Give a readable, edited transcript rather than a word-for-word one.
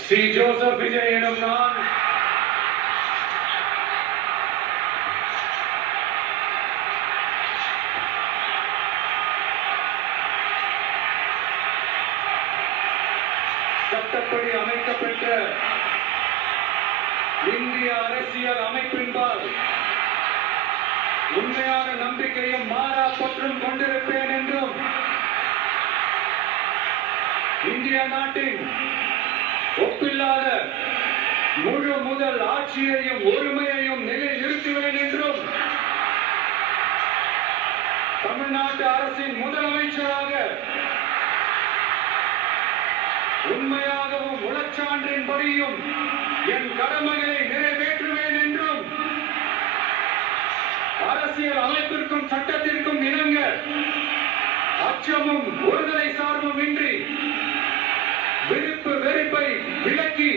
Sri Joseph Vijay எனும் நான் சட்டப்படி அமைக்கப்பட்ட இந்திய அரசியல் அமைப்பின்பால் உண்மையான நம்பிக்கையும் மாறா பற்றும் கொண்டிருப்பேன் என்றும் இந்திய நாட்டின் ஒப்பில்லாத முழு முதல் ஆட்சியையும் ஒருமையையும் நிலைநிறுத்துவேன் என்றும் தமிழ்நாட்டு அரசின் முதலமைச்சராக உண்மையாகவும் உளச்சான்றின்படியும் என் கடமைகளை நிறைவேற்றுவேன் என்றும் அரசியல் அமைப்பிற்கும் சட்டத்திற்கும் இணங்க அச்சமும் ஒருதலை சார்பும் இன்றி விருப்பு வெறுப்பை விலக்கி